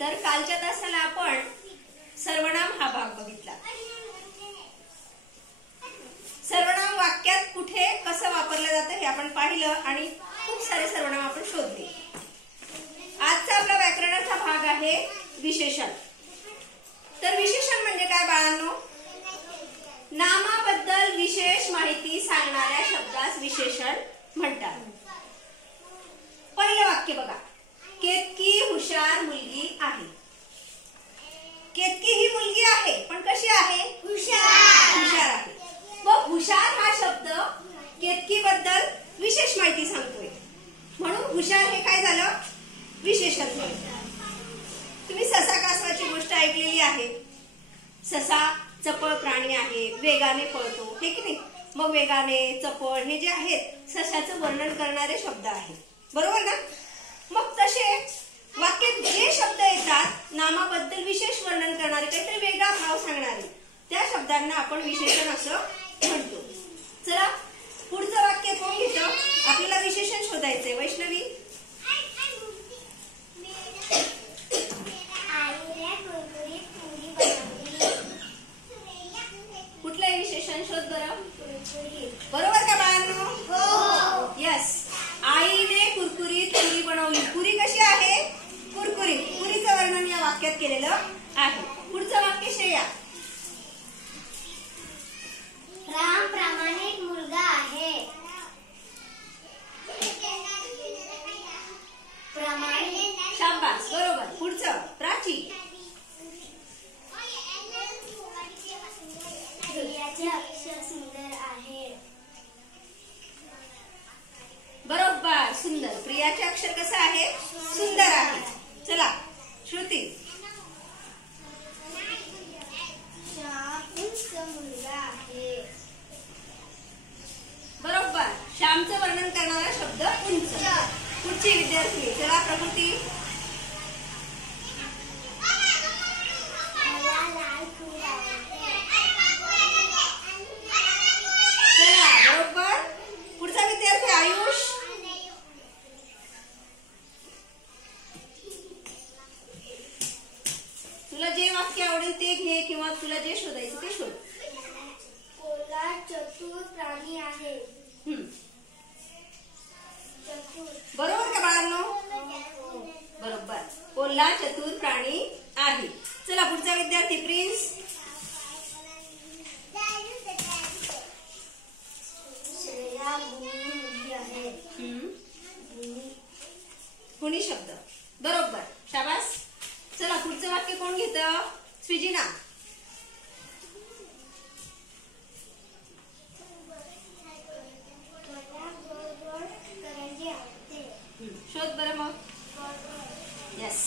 तर कालच्या तासाला आपण सर्वनाम हा भाग बघितला। सर्वनाम वाक्यात कुठे कसं वापरलं जातं हे आपण पाहिलं आणि खूप सारे सर्वनाम आपण शोधले। आजचा आपला व्याकरणाचा भाग आहे विशेषण। तर विशेषण म्हणजे काय बाळांनो? नामाबद्दल विशेष माहिती सांगणाऱ्या शब्दास विशेषण म्हणतात। पहिलं वाक्य बघा, केतकी हुशार मुलगी आहे। केतकी ही मुलगी आहे, पण कशी आहे? हुशार। हुशार आहे। मग हुशार हा शब्द केतकी बद्दल विशेष माहिती सांगतोय, म्हणून हुशार हे काय झालं? विशेषण झालं। तुम्ही ससा कासवाची गोष्ट ऐकलेली आहे। ससा चपळ प्राणी आहे, वेगाने पळतो, हे की नाही? मग वेगाने, चपळ हे जे आहेत सशाचं वर्णन करणारे शब्द आहेत, बरोबर ना? मग तसे वाक्यात जे शब्द येतात नामाबद्दल विशेष वर्णन करणारे, काहीतरी वेगळा भाव सांगणारे, त्या शब्दांना आपण विशेषण असं म्हणतो। चला पुढचं वाक्य कोण घेतं? आपल्याला विशेषण शोधायचंय। वैष्णवी, कुठलंही विशेषण शोध बरं। बरोबर का बाळांनो? हो। यस, आईने कुरकुरीत पुरी बनवली। पुरी कशी आहे? कुरकुरीत। पुरीचं वर्णन या वाक्यात केलेलं आहे। पुढचं वाक्य श्रेया, राम प्रामाणिक मुलगा आहे। प्रामाणिक, शाबास, बरोबर। पुढचं प्राची, प्रियाचे अक्षर सुंदर आहे। बरोबर, सुंदर। प्रियाचे अक्षर कसं आहे? सुंदर आहे। चला श्रुती, श्याम उंच मुलगा आहे। बरोबर, श्यामचं वर्णन करणारा शब्द उंच। पुढची विद्यार्थी, चला प्रकृती, मला लाल फूल आवडते। चला बरोबर। पुढचा विद्यार्थी आयुष, तुला जे वाक्य आवडेल ते घे किंवा तुला जे शोधायचं ते शोध। कोल्हा चतुर प्राणी आहे। बरोबर का बाळांनो? बरोबर, कोल्हा चतुर प्राणी आहे। चला पुढचा विद्यार्थी प्रिन्स, श्रेया गुणी मुलगी आहे। गुणी शब्द, बरोबर, शाबास। चला पुढचं वाक्य कोण घेतं? स्विजिना, शोध बरं मग। यस,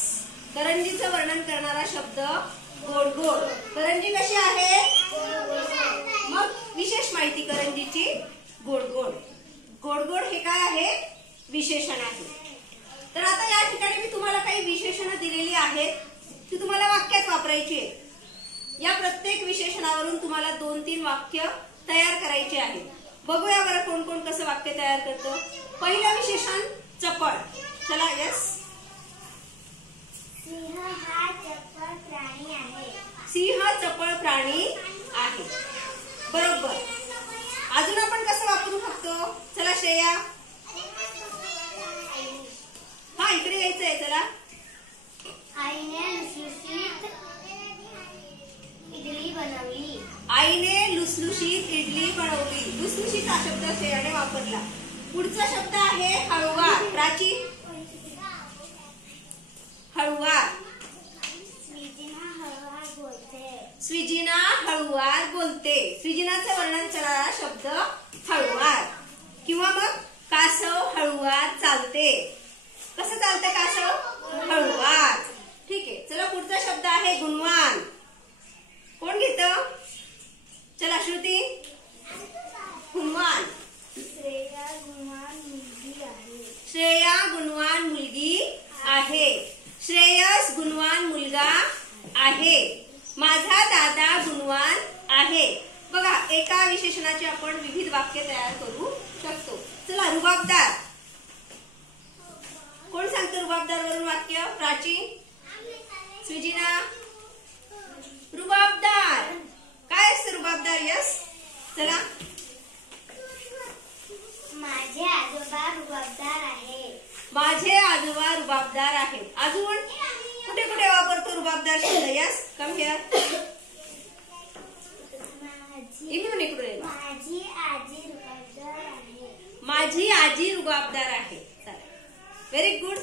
करंजीचं वर्णन करणारा शब्द गोड गोड। करंजी कशी आहे? मग विशेष माहिती करंजीची गोड गोड। गोड गोड हे काय आहे? विशेषण आहे। तर आता या ठिकाणी मी तुम्हाला काही विशेषणं दिलेली आहेत, ती तुम्हाला वाक्यात वापरायची आहेत। या प्रत्येक विशेषणावरून तुम्हाला 2-3 वाक्य तयार करायचे आहेत। बघूया बरं कोण कोण कसं वाक्य तयार करतं। पहिलं विशेषण चपळ। चला, यस, सिंह हा चपळ प्राणी आहे। सिंह चपळ प्राणी आहे, बरोबर। अजून आपण कसं वापरू शकतो? चला श्रेया, हा इकडे यायचंय। चला, आईने लुसलुशीत इडली बनवली। आईने लुसलुशीत इडली बनवली। लुसलुशीत हा शब्द श्रेयाने वापरला। पुढचा शब्द आहे हळुवार। प्राची, हळुवार। स्विजिना हळुवार बोलते। स्विजिना हळुवार बोलते। स्विजिनाचं वर्णन करणारा शब्द हळुवार। किंवा मग कासव हळुवार चालते। कसं चालतं कासव? हळुवार। ठीक आहे, चला पुढचा शब्द आहे गुणवान। कोण घेतं? चला श्रुती, गुणवान। श्रेया गुणवान मुलगी आहे। श्रेया गुणवान मुलगी आहे। श्रेयस गुणवान मुलगा आहे। माझा दादा गुणवान आहे। बघा, एका विशेषणाचे आपण विविध वाक्य तयार करू शकतो। चला रुबाबदार, कोण सांगतं रुबाबदार वरून वाक्य? प्राची, स्विजिना रुबाबदार. काय असतं रुबाबदार? यस. चला. माझे आजोबा रुबाबदार आहे. माझे आजोबा रुबाबदार आहेत. अजून कुठे कुठे वापरतो रुबाबदार शब्द? यस. Come here. इकडून इकडून. माझी आजी रुबाबदार आहे. माझी आजी रुबाबदार आहे. Very good.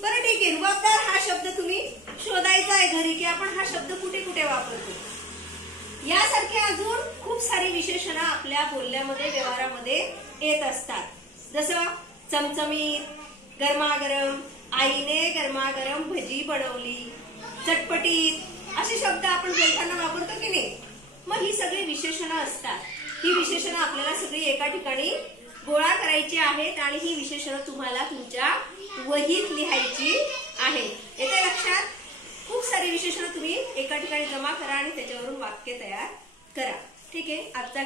बरं ठीक आहे. रुबाबदार हा शब्द तुम्ही शोधायचा आहे घरी की आपण हा शब्द कुठे कुठे वापरतो. यासारखे अजून खूप सारी विशेषणं आपल्या बोलण्यामध्ये व्यवहारामध्ये येत असतात. जसं चमचमीत, गरमागरम, आईने गरमागरम भजी बनवली, चटपटीत असे शब्द आपण बोलताना वापरतो की नाही. मग ही सगळी विशेषणं असतात. ही विशेषणं आपल्याला सगळी एका ठिकाणी गोळा करायची आहेत आणि ही विशेषणं तुम्हाला तुमच्या वहीत लिहायची आहेत. येते लक्षात? खूप सारी विशेषणं तुम्ही एका ठिकाणी जमा करा आणि त्याच्यावरून वाक्य तयार करा. ठीक आहे. आजचा